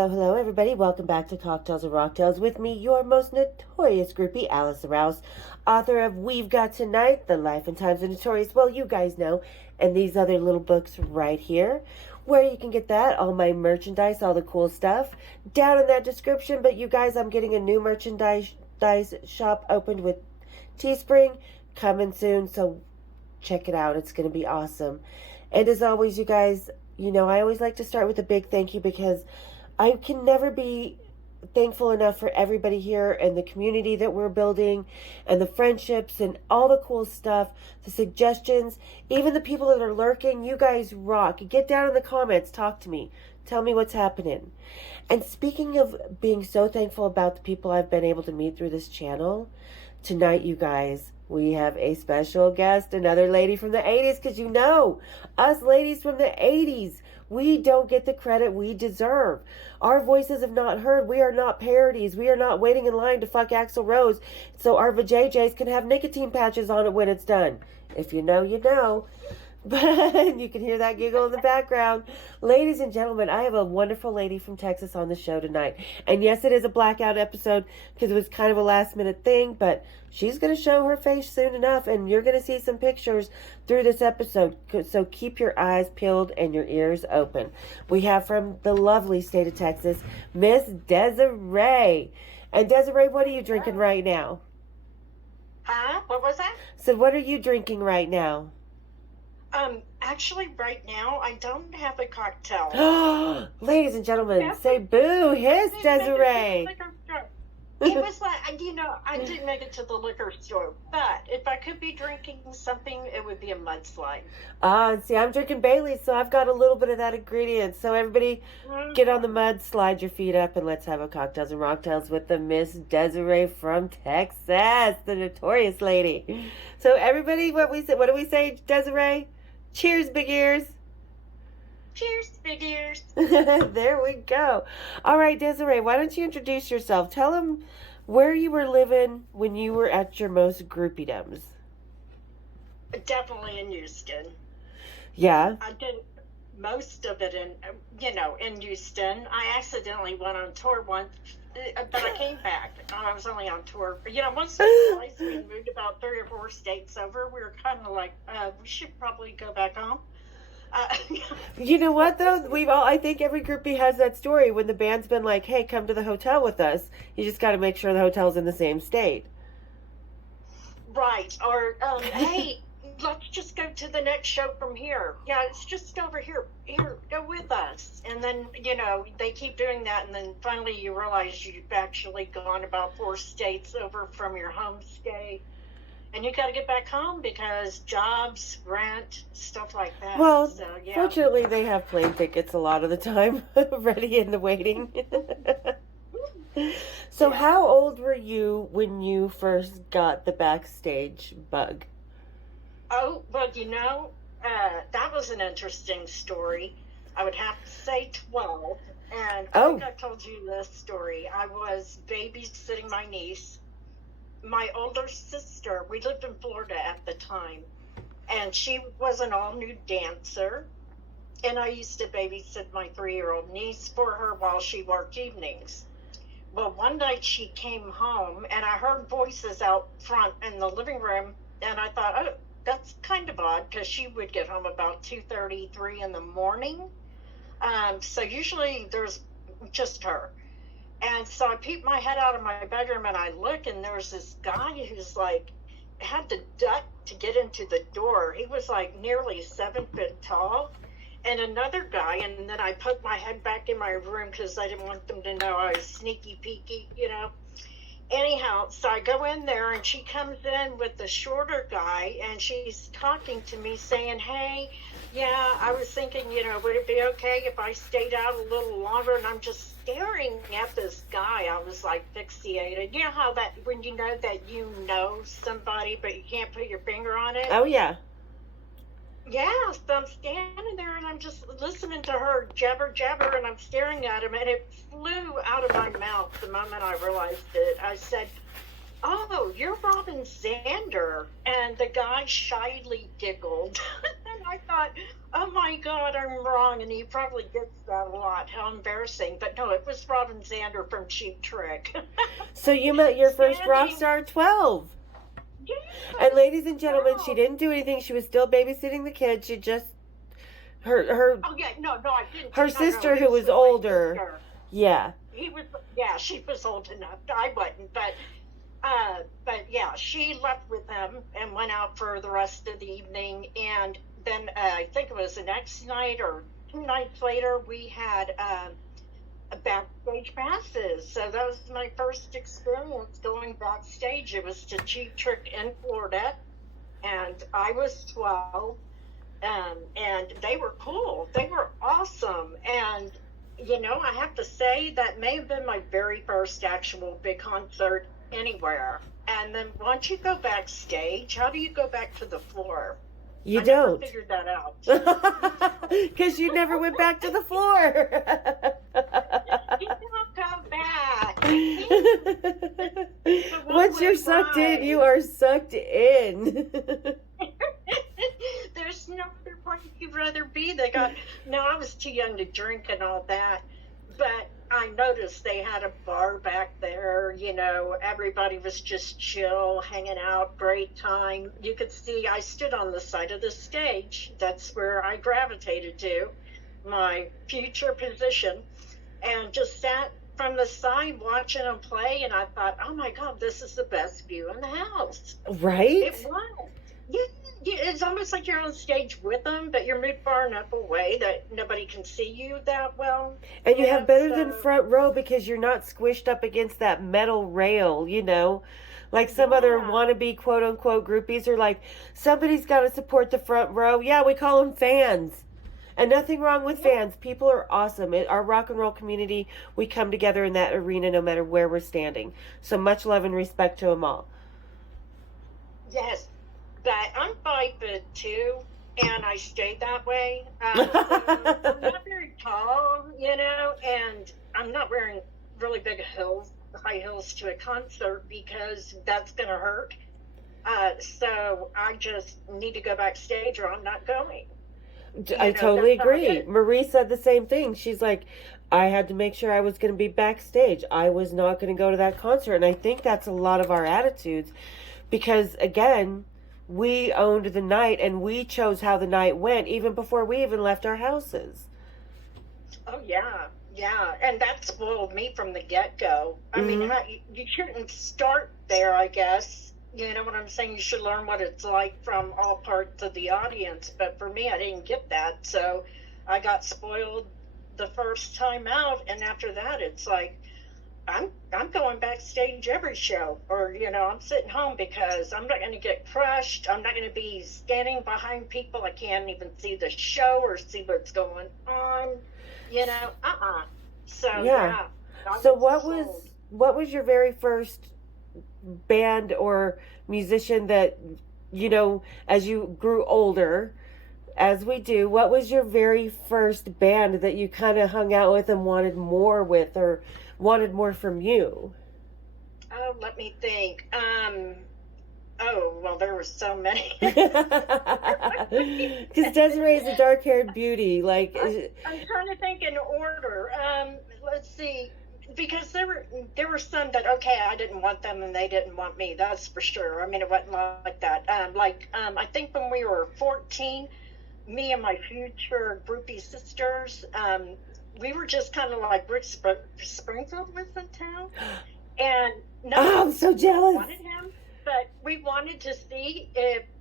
Hello, hello, everybody. Welcome back to Cocktails and Rocktails with me, your most notorious groupie, Alice Rouse, author of We've Got Tonight, The Life and Times of Notorious, well, you guys know, and these other little books right here, where you can get that, all my merchandise, all the cool stuff, down in that description. But you guys, I'm getting a new merchandise shop opened with Teespring, coming soon, so check it out. It's going to be awesome. And as always, you guys, you know, I always like to start with a big thank you because I can never be thankful enough for everybody here and the community that we're building and the friendships and all the cool stuff, the suggestions, even the people that are lurking. You guys rock. Get down in the comments. Talk to me. Tell me what's happening. And speaking of being so thankful about the people I've been able to meet through this channel, tonight, you guys, we have a special guest, another lady from the 80s, because you know, us ladies from the 80s, we don't get the credit we deserve. Our voices have not heard. We are not parodies. We are not waiting in line to fuck Axl Rose so our vajayjays can have nicotine patches on it when it's done. If you know, you know. But you can hear that giggle in the background. Ladies and gentlemen, I have a wonderful lady from Texas on the show tonight. And yes, it is a blackout episode because it was kind of a last minute thing, but she's going to show her face soon enough, and you're going to see some pictures through this episode. So keep your eyes peeled and your ears open. We have from the lovely state of Texas, Miss Desiree. And Desiree, what are you drinking right now? Huh? What was that? So what are you drinking right now? Actually, right now, I don't have a cocktail. Ladies and gentlemen, say boo, hiss, Desiree. It was like, you know, I didn't make it to the liquor store, but if I could be drinking something, it would be a mudslide. See, I'm drinking Bailey's, so I've got a little bit of that ingredient. So everybody, get on the mud, slide your feet up, and let's have a Cocktails and Rocktails with the Miss Desiree from Texas, the notorious lady. So everybody, what do we say, Desiree? Cheers, big ears. Cheers, big ears. There we go. All right, Desiree, why don't you introduce yourself? Tell them where you were living when you were at your most groupiedoms. Definitely in Houston. Yeah. I did most of it in Houston. I accidentally went on tour once, but I came back. I was only on tour. Once or twice we moved about 3 or 4 states over. We were kind of like, we should probably go back home. You know what though? I think every groupie has that story when the band's been like, hey, come to the hotel with us. You just got to make sure the hotel's in the same state. Right. Or, hey, let's just go to the next show from here. Yeah, it's just over here. Here, go with us. And then, they keep doing that. And then finally you realize you've actually gone about 4 states over from your home state. And you got to get back home because jobs, rent, stuff like that. Well, so, yeah. Fortunately, they have plane tickets a lot of the time ready in the waiting. So how old were you when you first got the backstage bug? Oh, well, that was an interesting story. I would have to say 12. And I think I told you this story. I was babysitting my niece. My older sister, we lived in Florida at the time, and she was an all-nude dancer, and I used to babysit my 3-year-old niece for her while she worked evenings. Well, one night she came home, and I heard voices out front in the living room, and I thought, oh, that's kind of odd, because she would get home about 2:30, 3 in the morning. So usually there's just her. And so I peeped my head out of my bedroom and I look, and there was this guy who's like, had to duck to get into the door. He was like nearly 7 foot tall. And another guy, and then I put my head back in my room because I didn't want them to know I was sneaky peeky, Anyhow, so I go in there and she comes in with the shorter guy and she's talking to me saying, hey, yeah, I was thinking, would it be okay if I stayed out a little longer? And I'm just staring at this guy. I was like fixated. You know how that when you know that you know somebody but you can't put your finger on it? Oh, yeah. Yeah, so I'm standing there and I'm just listening to her jabber, and I'm staring at him, and it flew out of my mouth the moment I realized it. I said, oh, you're Robin Zander. And the guy shyly giggled. And I thought, oh my God, I'm wrong. And he probably gets that a lot. How embarrassing. But no, it was Robin Zander from Cheap Trick. So you met your first rock star at 12. Yeah. And ladies and gentlemen, she didn't do anything. She was still babysitting the kids. She just her Oh yeah, no, I didn't. her No, sister it who was my older. sister. Yeah. She was old enough. I wasn't, but yeah, she left with him and went out for the rest of the evening. And then I think it was the next night or 2 nights later, we had a backstage passes. So that was my first experience going backstage. It was to Cheap Trick in Florida, and I was 12. And they were cool. They were awesome. And, I have to say that may have been my very first actual big concert anywhere. And then once you go backstage, how do you go back to the floor? You I don't. never figured that out. Because you never went back to the floor. You don't go back. Once you're sucked in, you are sucked in. There's no other place you'd rather be. No, I was too young to drink and all that, but I noticed they had a bar back there. Everybody was just chill, hanging out, great time. You could see I stood on the side of the stage. That's where I gravitated to, my future position, and just sat from the side watching them play. And I thought, oh my God, this is the best view in the house. Right? It was. Yeah, it's almost like you're on stage with them, but you're moved far enough away that nobody can see you that well. And you have better than front row because you're not squished up against that metal rail, like some other wannabe quote-unquote groupies are like, somebody's got to support the front row. Yeah, we call them fans. And nothing wrong with fans. People are awesome. Our rock and roll community, we come together in that arena no matter where we're standing. So much love and respect to them all. Yes. But I'm 5'2", and I stayed that way. I'm not very tall, and I'm not wearing really big high heels to a concert because that's going to hurt. So I just need to go backstage or I'm not going. I totally agree. Marie said the same thing. She's like, I had to make sure I was going to be backstage. I was not going to go to that concert. And I think that's a lot of our attitudes because, again, we owned the night and we chose how the night went even before we even left our houses. Oh, yeah. Yeah. And that spoiled me from the get-go. I mean, you shouldn't start there, I guess. You know what I'm saying? You should learn what it's like from all parts of the audience. But for me, I didn't get that. So I got spoiled the first time out. And after that, it's like, I'm going backstage every show, or I'm sitting home because I'm not going to get crushed. I'm not going to be standing behind people. I can't even see the show or see what's going on. So yeah. So what was your very first band or musician that as you grew older, as we do, what was your very first band that you kind of hung out with and wanted more with, or wanted more from you? Oh, let me think. Well, there were so many. Because Desiree is a dark-haired beauty. Like, I'm trying to think in order. Let's see. Because there were some that, I didn't want them and they didn't want me. That's for sure. I mean, it wasn't like that. I think when we were 14, me and my future groupie sisters, we were just kind of like Rick Springfield was in town, and I'm so jealous. Wanted him, but we wanted to see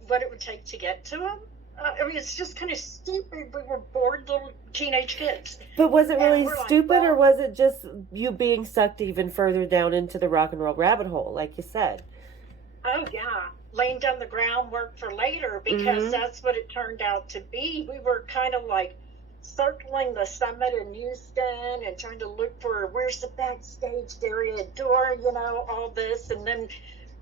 what it would take to get to him. It's just kind of stupid. We were bored little teenage kids. But was it really stupid, or was it just you being sucked even further down into the rock and roll rabbit hole, like you said? Oh yeah, laying down the groundwork for later, because that's what it turned out to be. We were kind of like circling the summit in Houston and trying to look for where's the backstage area door, all this. And then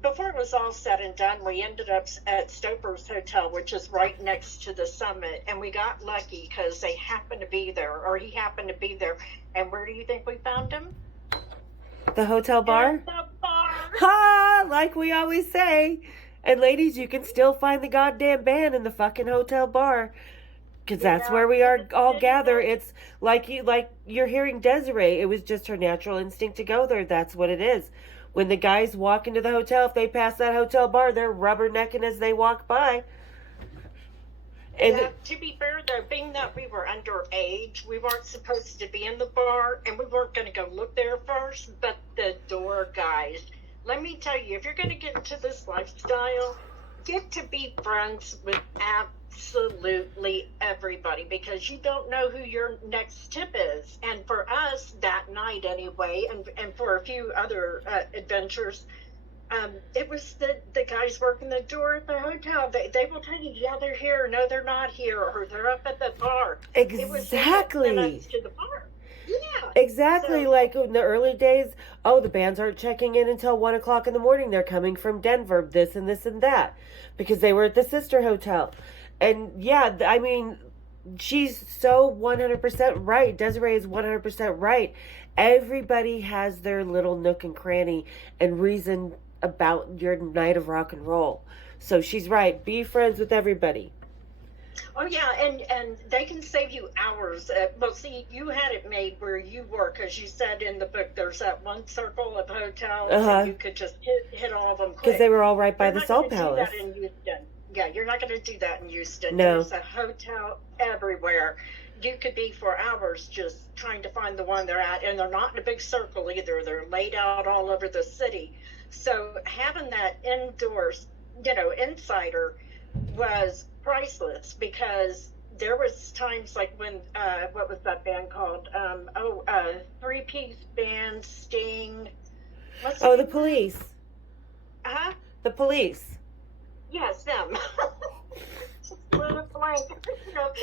before it was all said and done, we ended up at Stoper's Hotel, which is right next to the summit. And we got lucky because they happened to be there, or he happened to be there. And where do you think we found him? The hotel bar? In the bar. Ha! Like we always say. And ladies, you can still find the goddamn band in the fucking hotel bar. because that's where we are all gather. It's like you're hearing Desiree. It was just her natural instinct to go there. That's what it is. When the guys walk into the hotel, if they pass that hotel bar, they're rubbernecking as they walk by. And yeah, to be fair, though, being that we were underage, we weren't supposed to be in the bar, and we weren't going to go look there first, but the door guys, let me tell you, if you're going to get into this lifestyle, get to be friends with absolutely everybody, because you don't know who your next tip is. And for us, that night anyway, and for a few other adventures, it was the guys working the door at the hotel. They will tell you, yeah, they're here. No, they're not here. Or they're up at the bar. Exactly. It was to the bar. Yeah. Exactly. So, like in the early days, the bands aren't checking in until 1 o'clock in the morning. They're coming from Denver, this and this and that, because they were at the sister hotel. And yeah, I mean, she's so 100% right. Desiree is 100% right. Everybody has their little nook and cranny and reason about your night of rock and roll. So she's right. Be friends with everybody. Oh yeah, and they can save you hours. Well, see, you had it made where you were, because you said in the book there's that one circle of hotels, and you could just hit all of them quick. Because they were all right by the Salt Palace. Do that in Houston. Yeah, you're not going to do that in Houston. No. There's a hotel everywhere. You could be for hours just trying to find the one they're at, and they're not in a big circle either. They're laid out all over the city. So having that indoors, insider was priceless, because there was times like when, what was that band called? Three-piece band, Sting. The Police. Uh-huh. The Police. Yes, them.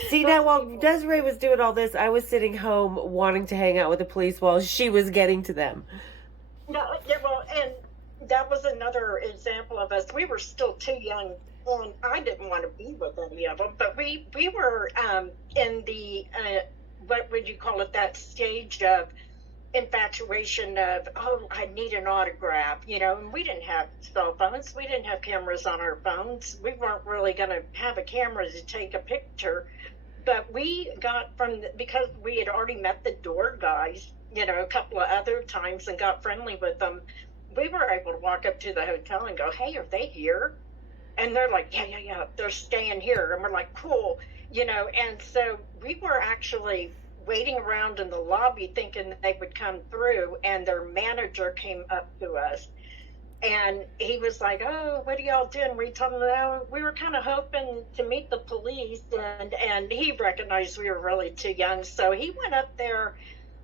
See, now while Desiree was doing all this, I was sitting home wanting to hang out with the Police while she was getting to them. No, yeah, well, and that was another example of us. We were still too young, and I didn't want to be with any of them, but we were in the, what would you call it, that stage of infatuation of, I need an autograph, and we didn't have cell phones. We didn't have cameras on our phones. We weren't really going to have a camera to take a picture, but we got because we had already met the door guys, a couple of other times and got friendly with them. We were able to walk up to the hotel and go, hey, are they here? And they're like, yeah, they're staying here. And we're like, cool, and so we were actually waiting around in the lobby thinking that they would come through, and their manager came up to us, and he was like, oh, what are y'all doing? We told him, we were kind of hoping to meet the police, and he recognized we were really too young, so he went up there,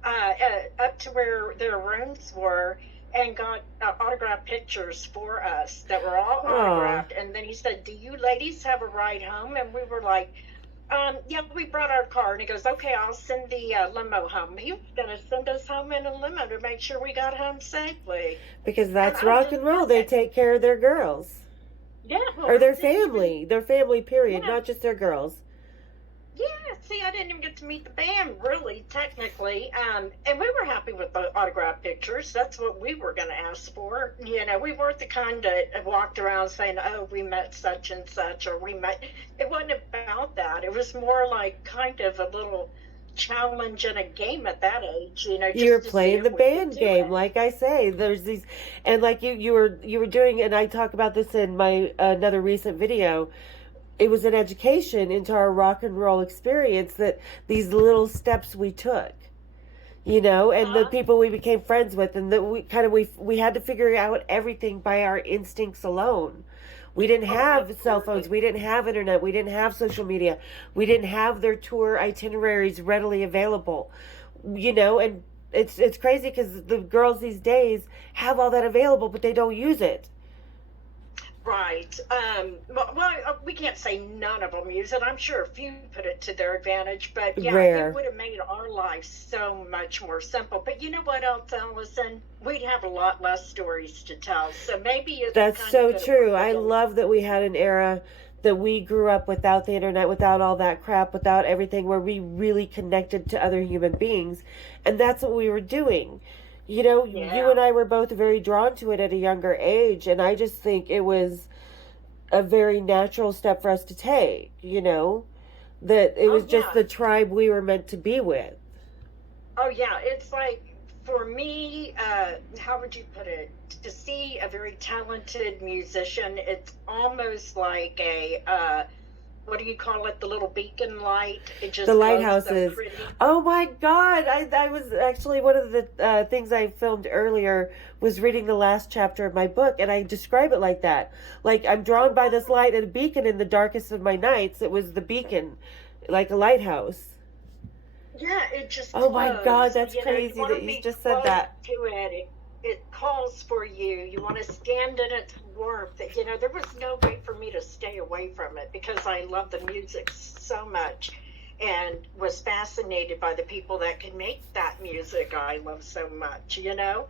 up to where their rooms were, and got autographed pictures for us that were all autographed. And then he said, do you ladies have a ride home? And we were like, yeah, we brought our car. And he goes, okay, I'll send the limo home. He was going to send us home in a limo to make sure we got home safely. Because that's rock and roll. They take care of their girls. Yeah. Well, or their family. Their family, period. Yeah. Not just their girls. Yeah, see, I didn't even get to meet the band, really, technically. And we were happy with the autograph pictures. That's what we were going to ask for. We weren't the kind that walked around saying, oh, we met such and such, or we met. It wasn't about that. It was more like kind of a little challenge and a game at that age. You were playing the band game, like I say. There's these, and like you were doing, and I talk about this in my another recent video. It was an education into our rock and roll experience, that these little steps we took, and the people we became friends with, and that we had to figure out everything by our instincts alone. We didn't have cell phones. We didn't have internet. We didn't have social media. We didn't have their tour itineraries readily available, and it's crazy because the girls these days have all that available, but they don't use it. Right. Well, we can't say none of them use it. I'm sure a few put it to their advantage, but yeah, Rare. It would have made our lives so much more simple. But you know what else, Allison? We'd have a lot less stories to tell. So maybe it's that's so true. I love that we had an era that we grew up without the internet, without all that crap, without everything, where we really connected to other human beings, and that's what we were doing. You and I were both very drawn to it at a younger age, and I just think it was a very natural step for us to take, that it was Oh just yeah. the tribe we were meant to be with. Oh yeah. It's like for me, how would you put it? To see a very talented musician, it's almost like a what do you call it? The little beacon light. It The just glows so lighthouses. pretty. Oh my God! I was actually one of the things I filmed earlier was reading the last chapter of my book, and I describe it like that. Like I'm drawn by this light and a beacon in the darkest of my nights. It was the beacon, like a lighthouse. Yeah, it just Oh my God, glows. that's You know, you crazy want that to you be just said close that. to it. It calls for you. You want to stand in its warmth. You know, there was no way for me to stay away from it because I love the music so much and was fascinated by the people that can make that music I love so much, you know?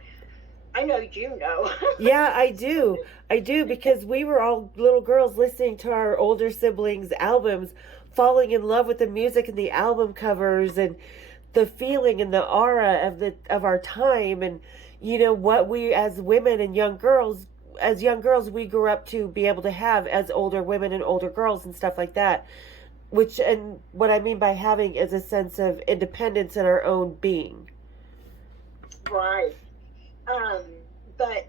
I know you know. Yeah, I do. I do because we were all little girls listening to our older siblings' albums, falling in love with the music and the album covers and the feeling and the aura of our time, and what we as women and young girls we grew up to be able to have as older women and older girls and stuff like that. Which, and what I mean by having is a sense of independence in our own being. Right. Um, but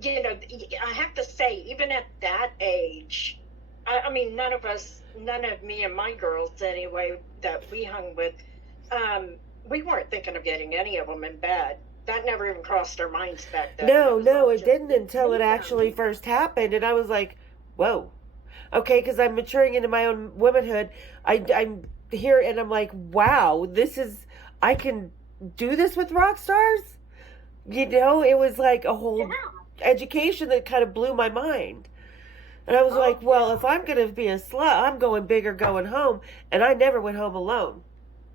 you know, I have to say, even at that age, I mean, none of me and my girls anyway that we hung with, we weren't thinking of getting any of them in bed. That never even crossed our minds back then. No, It was no, all it just didn't until it actually first happened, and I was like, "Whoa, okay," because I'm maturing into my own womanhood. I'm here, and I'm like, "Wow, I can do this with rock stars." It was like a whole yeah. education that kind of blew my mind. And I was Oh like, well, yeah. if I'm going to be a slut, I'm going big or going home. And I never went home alone.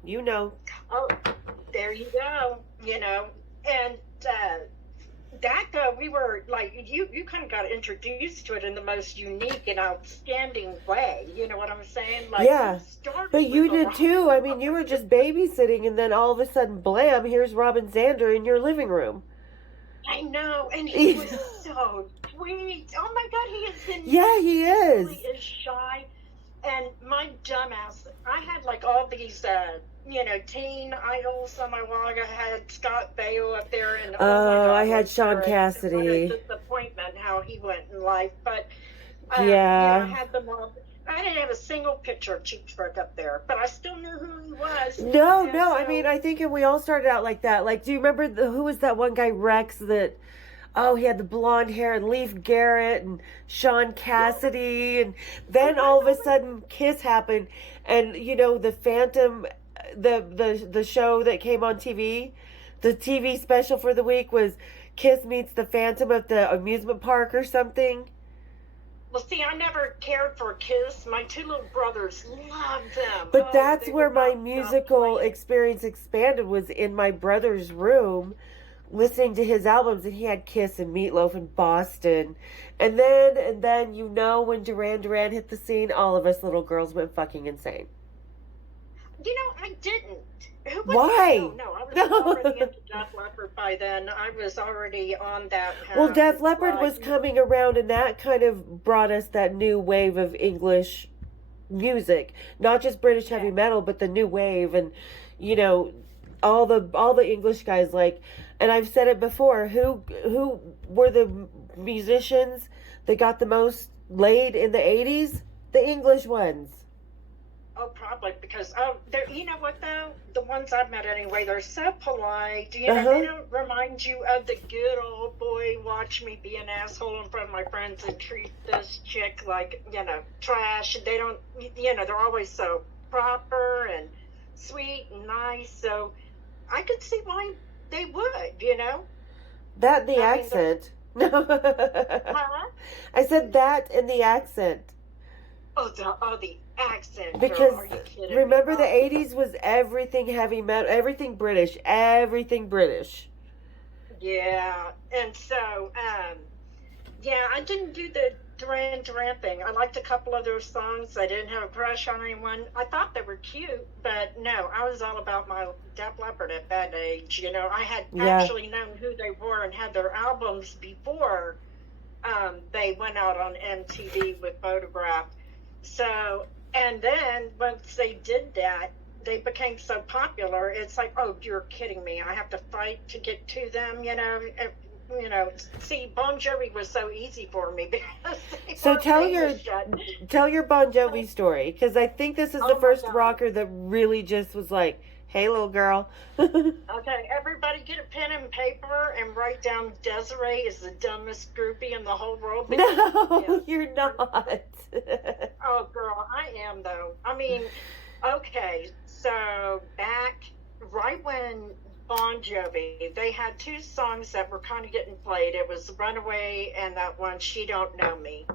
You know. Oh, there you go. You know, and that we were like you kind of got introduced to it in the most unique and outstanding way. You know what I'm saying? Like Yeah. you started But you with a did rock. too. I mean, you were just babysitting, and then all of a sudden, blam, here's Robin Zander in your living room. I know, and he was so sweet. Oh my God, he is Yeah, he is. really is shy. And my dumbass, I had like all these, teen idols on my wall. I had Scott Baio up there, and oh my Oh, I God, had what Sean a Cassidy. disappointment how he went in life. But I Yeah. had them all. I didn't have a single picture of Cheap Trick up there, but I still knew who he was. No, And no. I mean, so, I think we all started out like that. Like, do you remember who was that one guy, Rex, that, oh, he had the blonde hair, and Leif Garrett and Sean Cassidy, and then all of a sudden Kiss happened, and the Phantom, the show that came on TV, the TV special for the week was Kiss meets the Phantom at the amusement park or something. well, see, I never cared for Kiss. My two little brothers loved them. But Oh, that's they where would my not stop musical playing. experience expanded, was in my brother's room listening to his albums, and he had Kiss and Meatloaf and Boston. And then when Duran Duran hit the scene, all of us little girls went fucking insane. You know, I didn't. Who was Why? No, I was already into Def Leppard by then. I was already on that path. Well, Def It's Leppard was like, coming around, and that kind of brought us that new wave of English music, not just British heavy metal, but the new wave, and all the English guys, like, and I've said it before, who were the musicians that got the most laid in the 80s? The English ones. oh, probably because they're, you know what though, the ones I've met anyway, they're so polite. You know, they don't remind you of the good old boy. Watch me be an asshole in front of my friends and treat this chick like trash. They don't. They're always so proper and sweet and nice. So I could see why they would. That and the I mean, accent. huh? I said that and the accent. Oh, the accent. Because girl, are you kidding remember me? the 80s was everything heavy metal, everything British, everything British. Yeah, and so, I didn't do the Duran Duran thing. I liked a couple of their songs. I didn't have a crush on anyone. I thought they were cute, but no, I was all about my Def Leppard at that age. I had actually known who they were and had their albums before they went out on MTV with Photograph. So, And then once they did that, they became so popular. It's like, oh, you're kidding me. I have to fight to get to them, you know. See, Bon Jovi was so easy for me because they So weren't famous yet. tell your Bon Jovi story, because I think this is Oh the my first God. rocker that really just was like, "Hey, little girl." Okay, everybody get a pen and paper and write down Desiree is the dumbest groupie in the whole world. No, Yes. you're not. Oh, girl, I am, though. I mean, okay, so back right when Bon Jovi, they had two songs that were kind of getting played. It was Runaway and that one, She Don't Know Me.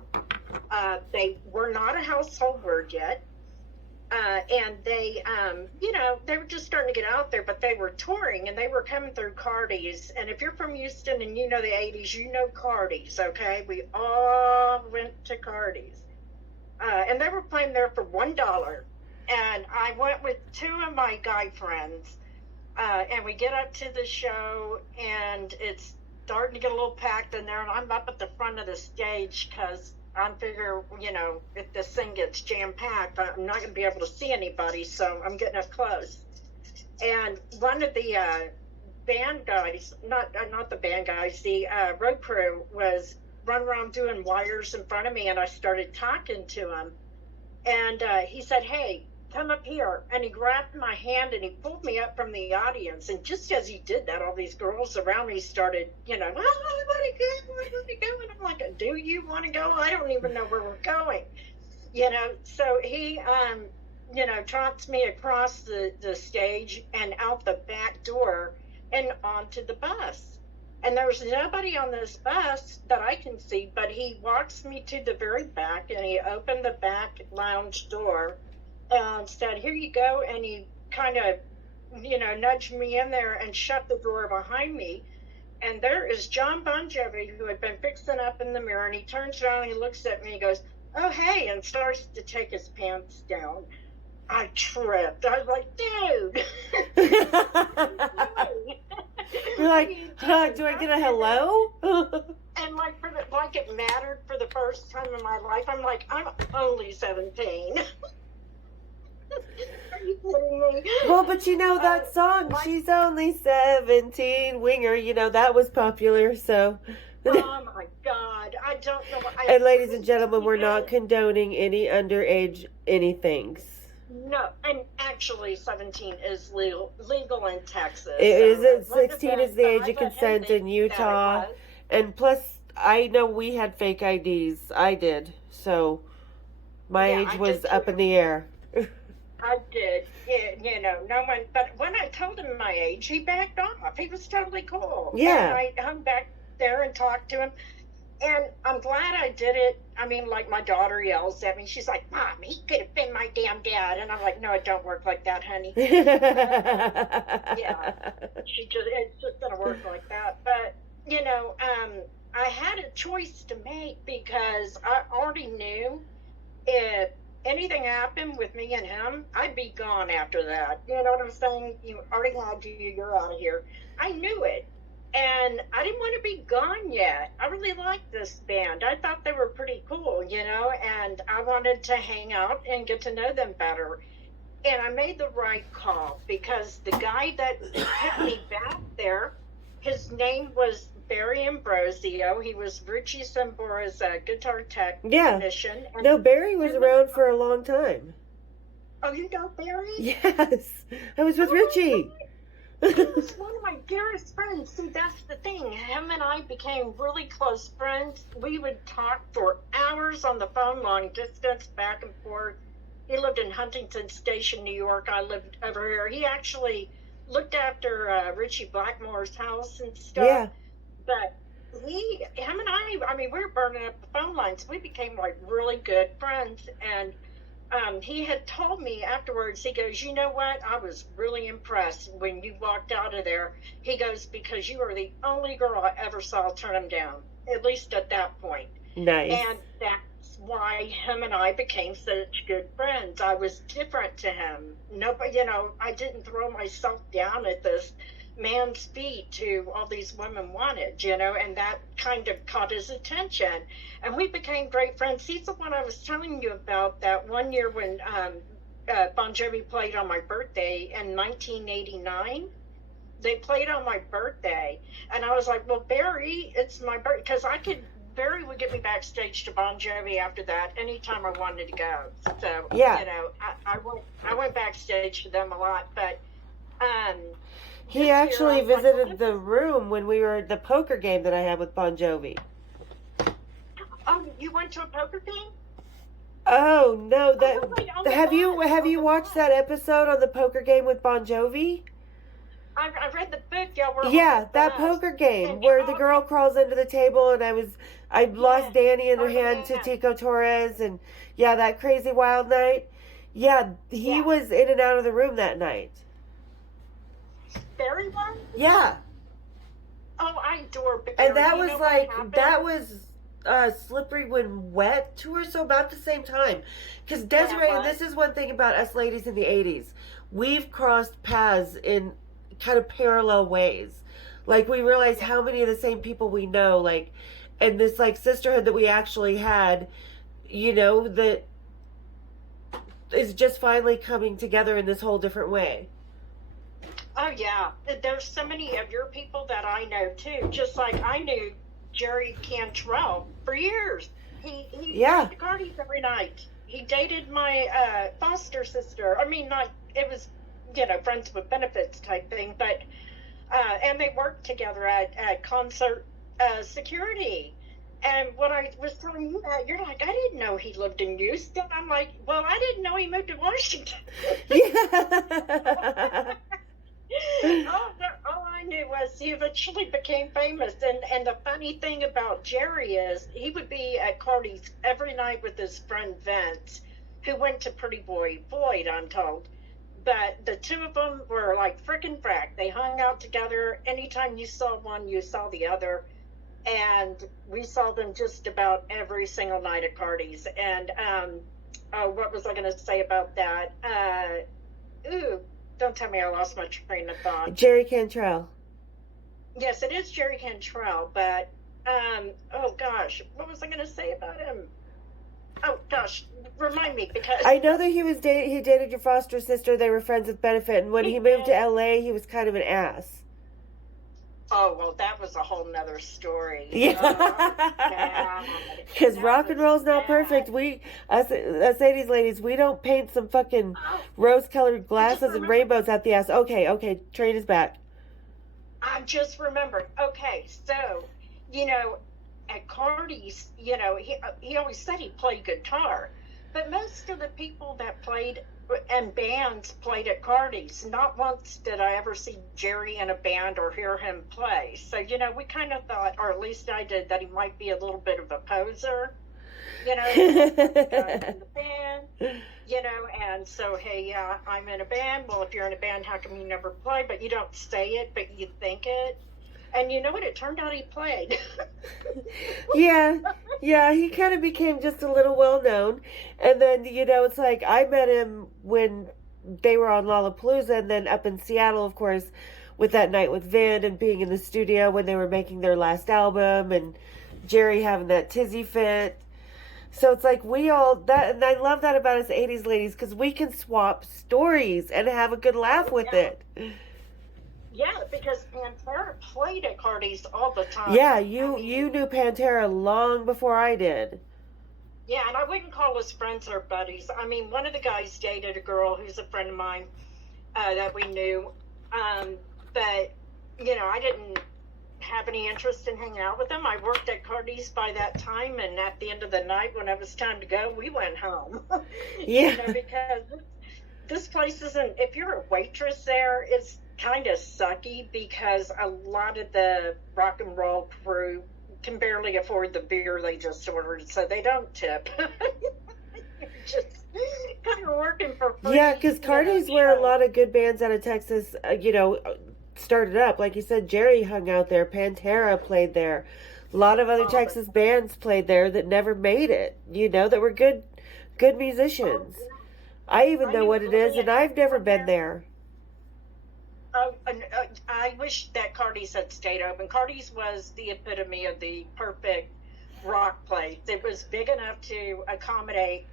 They were not a household word yet. And they, they were just starting to get out there, but they were touring and they were coming through Cardi's. And if you're from Houston and you know the 80s, you know Cardi's, okay? We all went to Cardi's. And they were playing there for $1. And I went with two of my guy friends. And we get up to the show, and it's starting to get a little packed in there. And I'm up at the front of the stage because I figure, if this thing gets jam-packed, I'm not going to be able to see anybody. So I'm getting up close. And one of the band guys, not the band guys, the road crew was running around doing wires in front of me, and I started talking to him. And he said, "Hey, come up here." And he grabbed my hand and he pulled me up from the audience. And just as he did that, all these girls around me started, "Oh, I want to go. And I'm like, "Do you want to go? I don't even know where we're going." So he, trots me across the stage and out the back door and onto the bus. And there's nobody on this bus that I can see, but he walks me to the very back and he opened the back lounge door and said, "Here you go." And he kind of, nudged me in there and shut the door behind me. And there is John Bon Jovi, who had been fixing up in the mirror. And he turns around and he looks at me and he goes, "Oh, hey," and starts to take his pants down. I tripped. I was like, "Dude." You're like, do I get a hello? And like it mattered for the first time in my life. I'm like, I'm only 17. Are you kidding me? Well, but that song, "She's Only 17," Winger, that was popular, so. Oh my God, I don't know. And ladies and gentlemen, we're not condoning any underage anythings. No, and actually 17 is legal in Texas. It is. 16 is the age of consent in Utah. And plus, I know we had fake IDs. I did. So, my age was up in the air. I did. Yeah, no one. But when I told him my age, he backed off. He was totally cool. Yeah. And I hung back there and talked to him. And I'm glad I did it. I mean, like, my daughter yells at me. She's like, "Mom, he could have been my damn dad." And I'm like, "No, it don't work like that, honey." Yeah. It's just going to work like that. But, I had a choice to make because I already knew if anything happened with me and him, I'd be gone after that. You know what I'm saying? You already lied to you. You're out of here. I knew it. And I didn't want to be gone yet. I really liked this band. I thought they were pretty cool, and I wanted to hang out and get to know them better. And I made the right call because the guy that put me back there, his name was Barry Ambrosio. He was Richie Sambora's guitar technician. Yeah. No, Barry was around for a long time. Oh, you know Barry? Yes. I was with Richie. He was one of my dearest friends. See, that's the thing. Him and I became really close friends. We would talk for hours on the phone, long distance, back and forth. He lived in Huntington Station, New York. I lived over here. He actually looked after Richie Blackmore's house and stuff. Yeah. But him and I mean, we were burning up the phone lines. We became like really good friends. And he had told me afterwards, he goes, "You know what? I was really impressed when you walked out of there." He goes, "Because you are the only girl I ever saw turn him down, at least at that point." Nice. And that's why him and I became such good friends. I was different to him. Nobody, I didn't throw myself down at this man's feet to all these women wanted, and that kind of caught his attention. And we became great friends. He's the one I was telling you about that one year when Bon Jovi played on my birthday in 1989. They played on my birthday, and I was like, well, Barry, it's my birthday, because Barry would get me backstage to Bon Jovi after that anytime I wanted to go. So, yeah. I went backstage to them a lot, but he actually visited the room when we were at the poker game that I had with Bon Jovi. Oh, you went to a poker game? Oh no! Have you watched that episode on the poker game with Bon Jovi? I read the book. Yeah, that poker game where the girl crawls into the table, and I lost Danny in her hand to Tico Torres, and that crazy wild night. Yeah, he was in and out of the room that night. Barry one? Yeah. Oh, I adore Barry. And that was Slippery When Wet tour, so about the same time. Because Desiree, and this is one thing about us ladies in the 80s, we've crossed paths in kind of parallel ways. Like, we realize how many of the same people we know, like, and this, like, sisterhood that we actually had, that is just finally coming together in this whole different way. Oh, yeah. There's so many of your people that I know, too. Just like I knew Jerry Cantrell for years. He went to parties every night. He dated my foster sister. I mean, it was, friends with benefits type thing, but, and they worked together at concert security. And when I was telling you that, you're like, I didn't know he lived in Houston. I'm like, well, I didn't know he moved to Washington. Yeah. All I knew was he eventually became famous. And the funny thing about Jerry is he would be at parties every night with his friend Vince, who went to Pretty Boy Floyd, I'm told. But the two of them were like frickin' frack. They hung out together. Anytime you saw one, you saw the other. And we saw them just about every single night at parties. And what was I going to say about that? Don't tell me I lost my train of thought. Jerry Cantrell. Yes, it is Jerry Cantrell, but, oh gosh, what was I going to say about him? Oh gosh, remind me, because... I know that he dated your foster sister, they were friends with benefit, and when he moved to LA, he was kind of an ass. Oh, well, that was a whole nother story. Yeah. Because rock and roll's not perfect. Us 80s ladies, we don't paint some fucking rose-colored glasses and rainbows out the ass. Okay, train is back. I just remembered. Okay, so, at Cardi's, he always said he played guitar. But most of the people that played and bands played at Cardi's. Not once did I ever see Jerry in a band or hear him play. So, we kind of thought, or at least I did, that he might be a little bit of a poser, in the band, and so, hey, yeah, I'm in a band. Well, if you're in a band, how come you never play? But you don't say it, but you think it. And you know what? It turned out he played. Yeah, he kind of became just a little well-known. And then, it's like, I met him when they were on Lollapalooza, and then up in Seattle, of course, with that night with Vin and being in the studio when they were making their last album, and Jerry having that tizzy fit. So it's like and I love that about us 80s ladies, because we can swap stories and have a good laugh with it. Yeah, because Pantera played at Cardi's all the time. Yeah, you knew Pantera long before I did. Yeah, and I wouldn't call us friends or buddies. I mean, one of the guys dated a girl who's a friend of mine that we knew. But, I didn't have any interest in hanging out with them. I worked at Cardi's by that time, and at the end of the night, when it was time to go, we went home. Yeah. Because this place isn't, if you're a waitress there, it's kind of sucky, because a lot of the rock and roll crew can barely afford the beer they just ordered, so they don't tip. Just kind of working for free. Yeah, because Cardi's where a lot of good bands out of Texas, started up. Like you said, Jerry hung out there. Pantera played there. A lot of other Texas bands played there that never made it, that were good musicians. I even know what it is, and I've never been there. I wish that Cardi's had stayed open. Cardi's was the epitome of the perfect rock place. It was big enough to accommodate,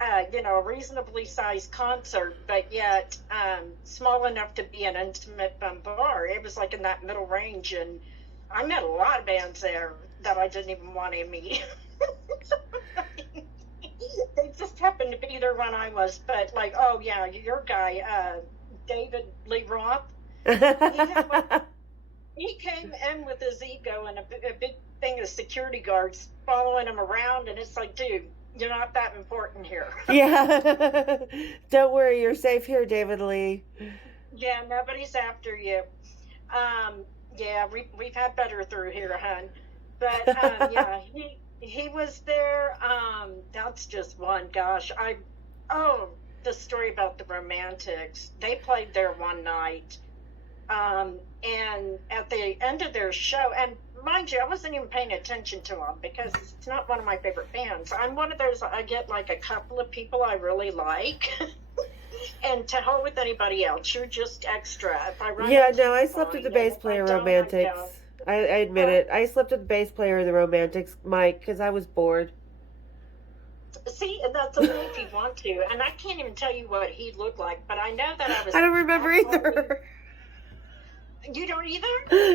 a reasonably sized concert, but yet small enough to be an intimate fun bar. It was like in that middle range, and I met a lot of bands there that I didn't even want to meet. They just happened to be there when I was, but like, oh yeah, your guy, David Lee Roth, he came in with his ego and a big thing of security guards following him around, and it's like, dude, you're not that important here. Yeah. Don't worry, you're safe here, David Lee. Yeah, nobody's after you. Yeah, we've had better through here, hun. But yeah, he was there. That's just one. Gosh, the story about the Romantics. They played there one night, and at the end of their show, and mind you, I wasn't even paying attention to them because it's not one of my favorite bands. I'm one of those. I get like a couple of people I really like. And to hell with anybody else, you're just extra. If I run I slept with the bass player Romantics. I admit it. I slept with the bass player of the Romantics, Mike, because I was bored. See, and that's okay if you want to. And I can't even tell you what he looked like, but I know that I don't remember either. You don't either?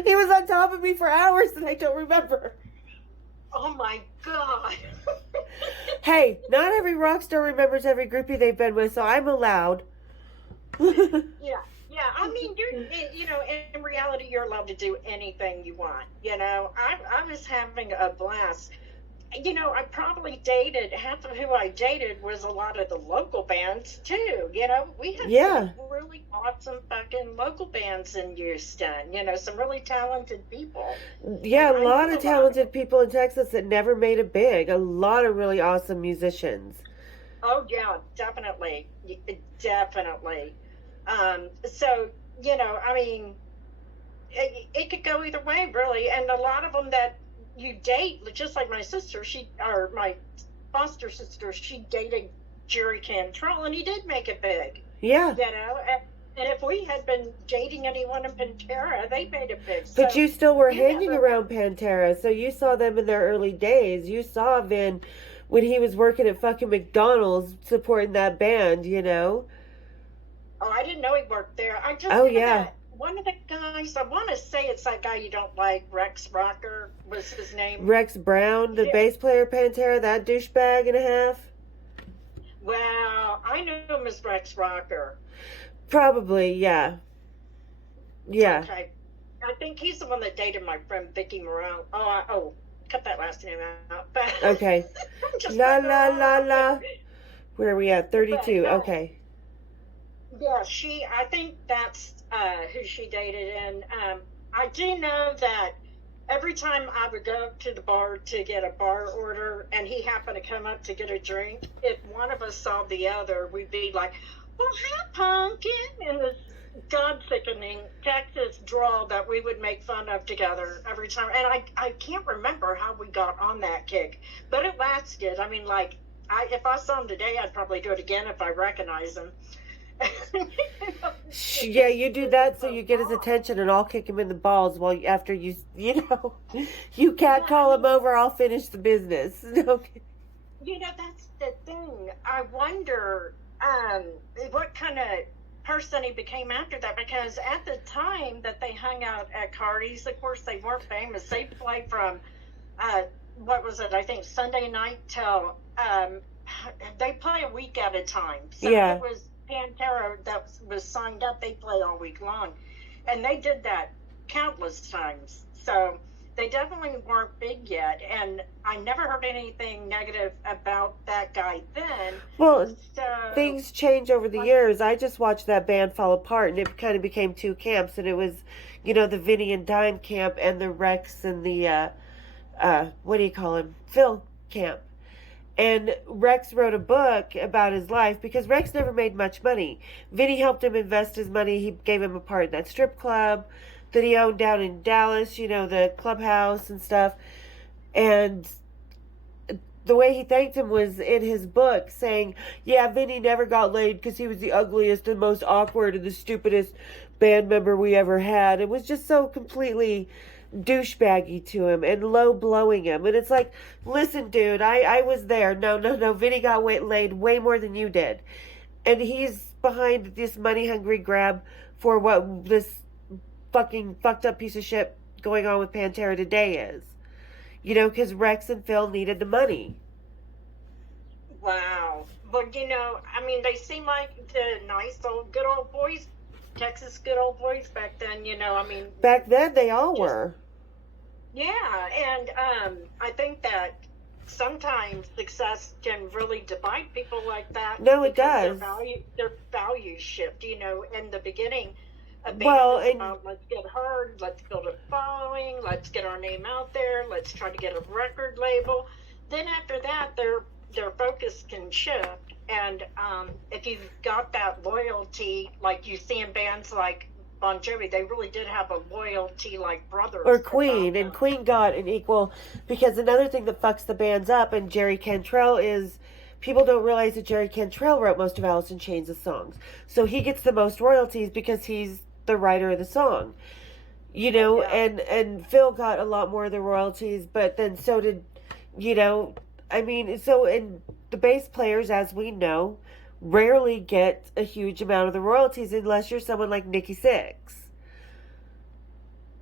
He was on top of me for hours, and I don't remember. Oh my God. Hey, not every rock star remembers every groupie they've been with, so I'm allowed. Yeah. I mean, in reality, you're allowed to do anything you want. I was having a blast. I probably dated, half of who I dated was a lot of the local bands too. We had some really awesome fucking local bands in Houston, some really talented people. Yeah, a lot of talented people in Texas that never made it big. A lot of really awesome musicians. Oh yeah, definitely. Definitely. So, I mean, it could go either way really. And a lot of them that you date, just like my sister, my foster sister, she dated Jerry Cantrell, and he did make it big. Yeah. And if we had been dating anyone in Pantera, they made it big. But you still were hanging around Pantera, so you saw them in their early days. You saw Vin when he was working at fucking McDonald's supporting that band, Oh, I didn't know he worked there. I just that one of the guys, I want to say it's that guy you don't like, Rex Rocker was his name. Rex Brown, the bass player Pantera, that douchebag and a half? Well, I knew him as Rex Rocker. Probably, yeah. Yeah. Okay. I think he's the one that dated my friend Vicky Morale. Cut that last name out. But okay. La. Where are we at? 32. Okay. Yeah, I think that's who she dated. And I do know that every time I would go to the bar to get a bar order and he happened to come up to get a drink, if one of us saw the other, we'd be like, well, hi, pumpkin, in this God-sickening Texas drawl that we would make fun of together every time. And I can't remember how we got on that kick, but it lasted. I mean, like, if I saw him today, I'd probably do it again if I recognize him. Yeah, you do that so you get his attention, and I'll kick him in the balls after you can't call him over. I'll finish the business. Okay. That's the thing. I wonder what kind of person he became after that, because at the time that they hung out at Cardi's, of course, they weren't famous. They played from what was it? I think Sunday night till they play a week at a time. So it was Pantera that was signed up. They play all week long, and they did that countless times. So they definitely weren't big yet, and I never heard anything negative about that guy then. Well, things change over the years. I just watched that band fall apart, and it kind of became two camps, and it was, the Vinny and Dime camp and the Rex and the, what do you call him? Phil camp. And Rex wrote a book about his life because Rex never made much money. Vinny helped him invest his money. He gave him a part in that strip club that he owned down in Dallas, the clubhouse and stuff. And the way he thanked him was in his book saying, yeah, Vinny never got laid because he was the ugliest and most awkward and the stupidest band member we ever had. It was just so completely douchebaggy to him and low blowing him. And it's like, listen, dude, I was there. No. Vinny got laid way more than you did. And he's behind this money hungry grab for what this fucking fucked up piece of shit going on with Pantera today is. You know, because Rex and Phil needed the money. Wow. But, you know, I mean, they seem like the nice old, good old boys, Texas good old boys back then, you know, I mean. Back then, they all were. Yeah, and I think that sometimes success can really divide people like that. No, it does. Their values shift, you know, in the beginning. A band is about, let's get heard, let's build a following, let's get our name out there, let's try to get a record label. Then after that, their focus can shift. And if you've got that loyalty, like you see in bands like Bon Jovi, they really did have a loyalty like brothers. Or Queen, and Queen got an equal, because another thing that fucks the bands up, and Jerry Cantrell is, people don't realize that Jerry Cantrell wrote most of Alice in Chains' songs. So he gets the most royalties because he's the writer of the song. You know, and Phil got a lot more of the royalties, but then so did, you know, I mean, so, and the bass players, as we know, rarely get a huge amount of the royalties unless you're someone like Nikki Sixx.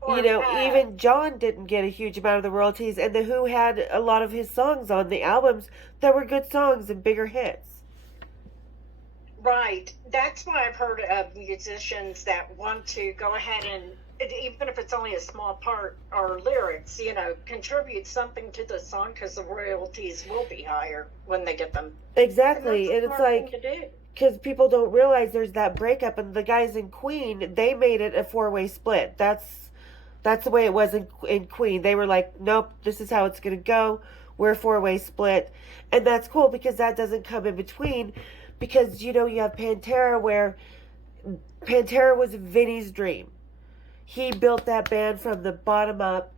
You know, even John didn't get a huge amount of the royalties, and The Who had a lot of his songs on the albums that were good songs and bigger hits. Right. That's why I've heard of musicians that want to go ahead and, even if it's only a small part or lyrics, you know, contribute something to the song because the royalties will be higher when they get them. Exactly. And it's like, because people don't realize there's that breakup, and the guys in Queen, they made it a 4-way split. That's the way it was in Queen. They were like, nope, this is how it's going to go. We're a 4-way split. And that's cool because that doesn't come in between. Because, you know, you have Pantera, where Pantera was Vinny's dream. He built that band from the bottom up,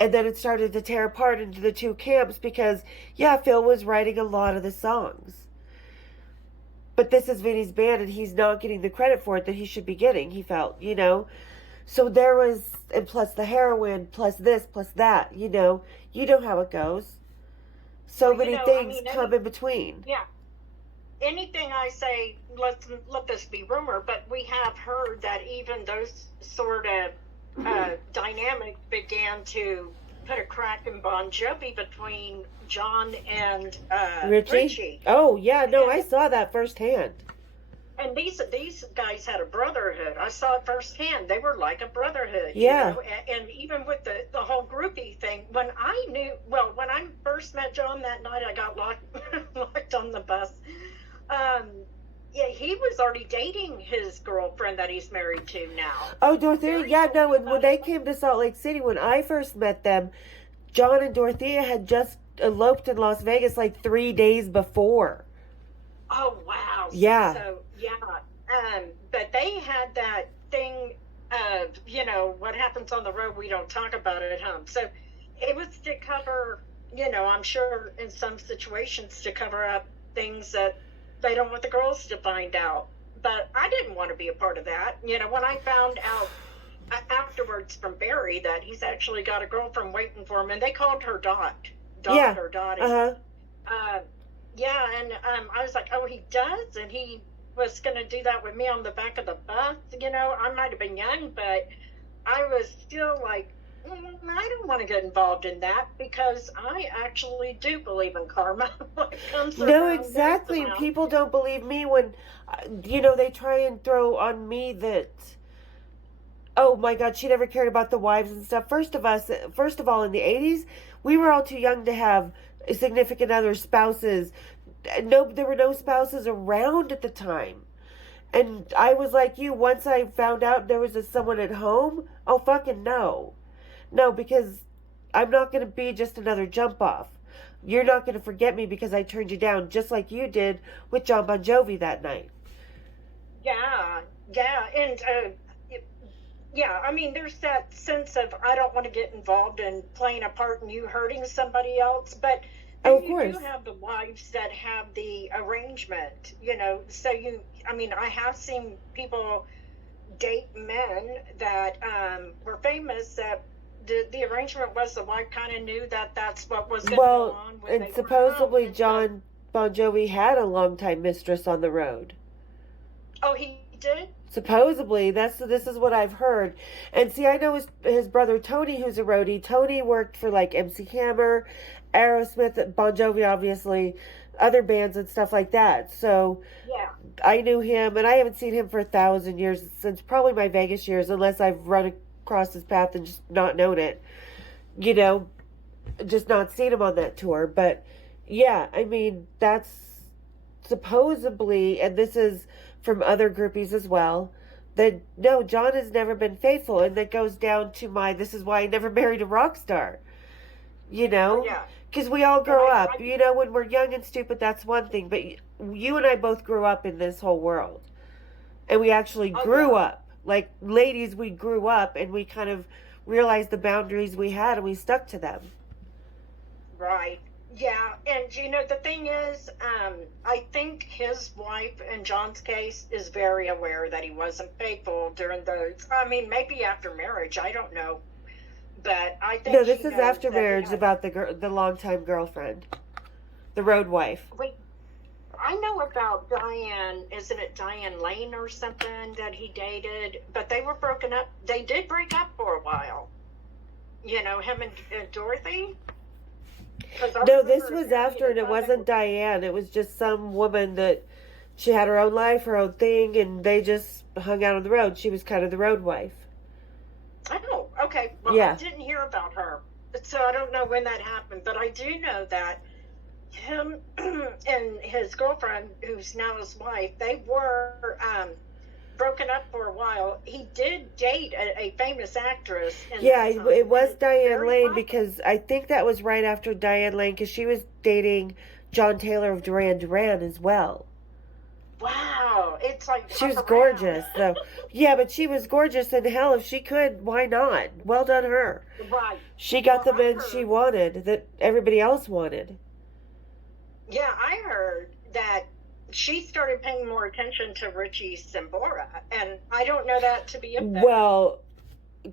and then it started to tear apart into the two camps because, yeah, Phil was writing a lot of the songs. But this is Vinny's band, and he's not getting the credit for it that he should be getting, he felt, you know. So there was, and plus the heroin, plus this, plus that, you know how it goes. So many things come in between. Yeah. Anything I say, let this be rumor, but we have heard that even those sort of dynamics began to put a crack in Bon Jovi between John and Richie. Oh, yeah, no, I saw that firsthand. And these guys had a brotherhood. I saw it firsthand. They were like a brotherhood. Yeah. You know? And even with the whole groupie thing, when I first met John that night, I got locked on the bus. Yeah, he was already dating his girlfriend that he's married to now. Oh, Dorothea, yeah, no, when they came to Salt Lake City, when I first met them, John and Dorothea had just eloped in Las Vegas like 3 days before. Oh, wow. Yeah. So, yeah. But they had that thing of, you know, what happens on the road, we don't talk about it at home. So it was to cover, you know, I'm sure in some situations to cover up things that they don't want the girls to find out. But I didn't want to be a part of that. You know, when I found out afterwards from Barry that he's actually got a girlfriend waiting for him, and they called her Dottie. Uh-huh. Yeah, and I was like, oh, he does? And he was going to do that with me on the back of the bus. You know, I might have been young, but I was still like, I don't want to get involved in that because I actually do believe in karma. No, exactly. People don't believe me when, you know, they try and throw on me that, oh my God, she never cared about the wives and stuff. First of all, in the 80s, we were all too young to have significant other spouses. No, there were no spouses around at the time. And I was like you, once I found out there was someone at home, oh fucking no. No, because I'm not going to be just another jump off. You're not going to forget me because I turned you down, just like you did with John Bon Jovi that night. Yeah, and yeah, I mean, there's that sense of I don't want to get involved in playing a part in you hurting somebody else, but Oh, And of you do course. have the wives that have the arrangement, so I mean, I have seen people date men that were famous that the arrangement was the wife kind of knew that that's what was going to go Well, on when and they were home supposedly and stuff. John Bon Jovi had a longtime mistress on the road. Oh, he did? Supposedly, this is what I've heard. And see, I know his brother Tony, who's a roadie. Tony worked for like MC Hammer, Aerosmith, Bon Jovi, obviously, other bands and stuff like that. So Yeah. I knew him, and I haven't seen him for 1,000 years, since probably my Vegas years, unless I've run across his path and just not known it. You know, just not seen him on that tour. But yeah, I mean, that's supposedly, and this is from other groupies as well, that no, John has never been faithful, and that goes down to this is why I never married a rock star. You Oh, know, yeah. because we all And grow up. You know, when we're young and stupid, that's one thing, but you and I both grew up in this whole world, and we actually Oh, grew yeah. up. Like ladies, we grew up, and we kind of realized the boundaries we had, and we stuck to them. Right. Yeah. And the thing is, I think his wife, in John's case, is very aware that he wasn't faithful during those. I mean, maybe after marriage, I don't know. But I think No, this she is knows after that he marriage, had. about the longtime girlfriend, the road wife. Wait, I know about Diane. Isn't it Diane Lane or something that he dated? But they were broken up. They did break up for a while. Him and Dorothy. No, this was after, and it wasn't Diane. It was just some woman that she had her own life, her own thing, and they just hung out on the road. She was kind of the road wife. Oh, okay. Well, Yeah. I didn't hear about her, so I don't know when that happened. But I do know that him and his girlfriend, who's now his wife, they were broken up for a while. He did date a famous actress. Yeah, it was Diane very Lane, popular. because I think that was right after Diane Lane, because she was dating John Taylor of Duran Duran as well. Wow, it's like She was hop around. gorgeous, though. Yeah, but she was gorgeous, and hell, if she could, why not? Well done her. Right. She got the Well, I men she heard- wanted, that everybody else wanted. Yeah, I heard that she started paying more attention to Richie Sambora, and I don't know that to be a fact. Well,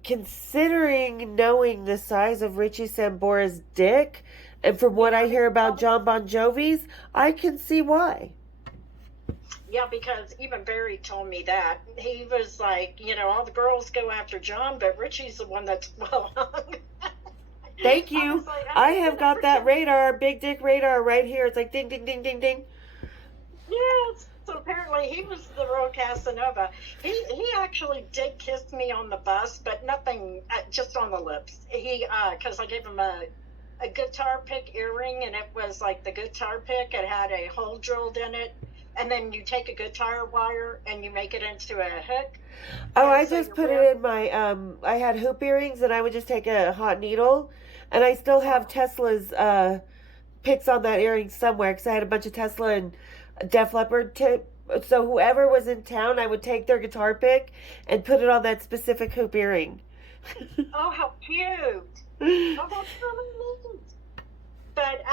considering knowing the size of Richie Sambora's dick, and from what I hear about John Bon Jovi's, I can see why. Yeah, because even Barry told me that. He was like, all the girls go after John, but Richie's the one that's well hung. Thank you. was like, I have got that radar, big dick radar right here. It's like ding, ding, ding, ding, ding. Yes. So apparently he was the real Casanova. He actually did kiss me on the bus, but nothing, just on the lips. Because I gave him a guitar pick earring, and it was like the guitar pick. It had a hole drilled in it, and then you take a guitar wire and you make it into a hook. Oh, And I so just you're put wearing- it in my, I had hoop earrings, and I would just take a hot needle, and I still have Tesla's picks on that earring somewhere, because I had a bunch of Tesla and Def Leppard tip. So whoever was in town, I would take their guitar pick and put it on that specific hoop earring. Oh, how cute. Oh, that's really neat. But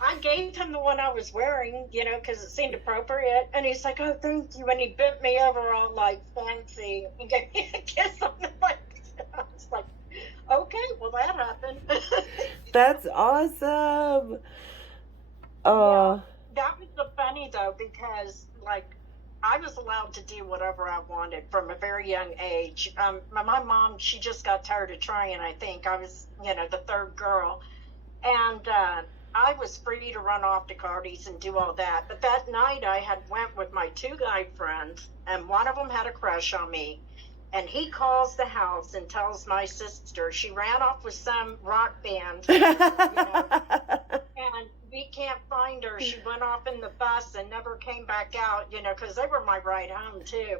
I gave him the one I was wearing, because it seemed appropriate. And he's like, oh, thank you. And he bent me over all, like, fancy and gave me a kiss on the lips. I was like, okay, well, that happened. That's awesome. Yeah. That was the funny, though, because, like, I was allowed to do whatever I wanted from a very young age. My mom, she just got tired of trying, I think. I was, the third girl. And I was free to run off to parties and do all that. But that night I had went with my two guy friends, and one of them had a crush on me. And he calls the house and tells my sister she ran off with some rock band, and we can't find her. She went off in the bus and never came back out, because they were my ride home too.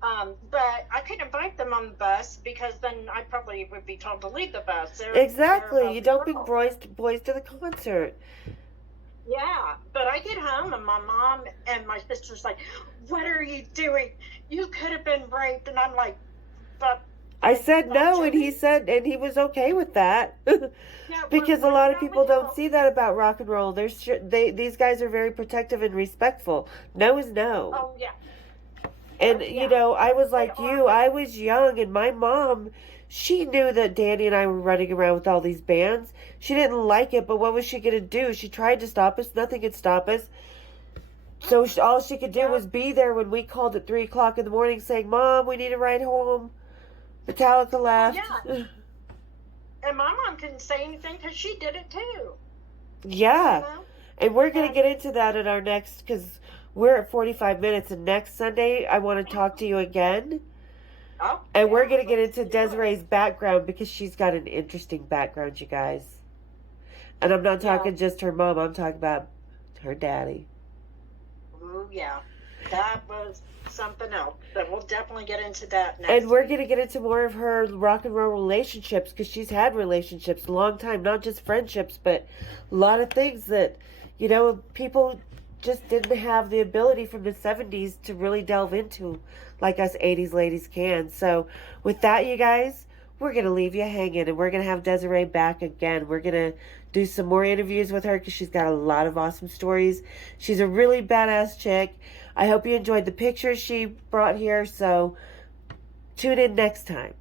But I couldn't invite them on the bus, because then I probably would be told to leave the bus. Exactly. You don't bring boys to the concert. Yeah, but I get home and my mom and my sister's like, what are you doing? You could have been raped. And I'm like, but I said no, and he was okay with that. Yeah, Because a lot of people don't see that about rock and roll. These guys are very protective and respectful. No is no. Oh, yeah. And, Yeah. you know, I was like They you. are. I was young, and my mom, she knew that Danny and I were running around with all these bands. She didn't like it, but what was she going to do? She tried to stop us. Nothing could stop us. So all she could do was be there when we called at 3 o'clock in the morning saying, Mom, we need a ride home. Metallica left. Yeah. And my mom couldn't say anything because she did it too. Yeah. You know? And we're going to get into that in our next, because we're at 45 minutes, and next Sunday I want to talk to you again. Oh, And yeah, we're going to get into let's do it. Desiree's background, because she's got an interesting background, you guys. And I'm not talking just her mom, I'm talking about her daddy. Oh, yeah. That was something else. But we'll definitely get into that next. And we're going to get into more of her rock and roll relationships, because she's had relationships a long time, not just friendships, but a lot of things that, you know, people just didn't have the ability from the 70s to really delve into like us 80s ladies can. So with that, you guys, we're going to leave you hanging, and we're going to have Desiree back again. We're going to do some more interviews with her because she's got a lot of awesome stories. She's a really badass chick. I hope you enjoyed the pictures she brought here. So tune in next time,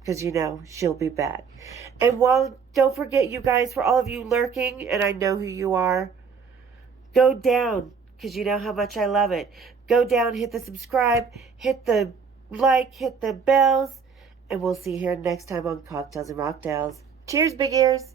because you know she'll be back. And don't forget, you guys, for all of you lurking, and I know who you are, go down, because you know how much I love it. Go down, hit the subscribe, hit the like, hit the bells, and we'll see you here next time on Cocktails and Rocktails. Cheers, big ears.